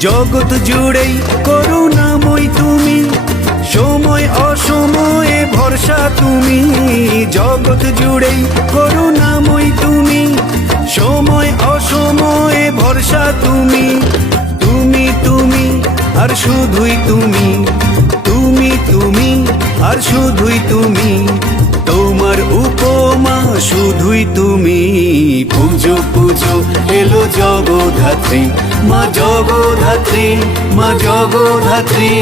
জগৎ জুড়েই করুণাময় তুমি, সময় অসময়ে ভরসা তুমি। জগৎ জুড়েই করুণাময় তুমি, সময় অসময়ে ভরসা তুমি। তুমি তুমি আর শুধুই তুমি, তুমি তুমি আর শুধুই তুমি। তোমার উপমা শুধুই তুমি। পুজো পুজো এলো জগদ্ধাত্রী, মা জগদ্ধাত্রী, মা জগদ্ধাত্রী।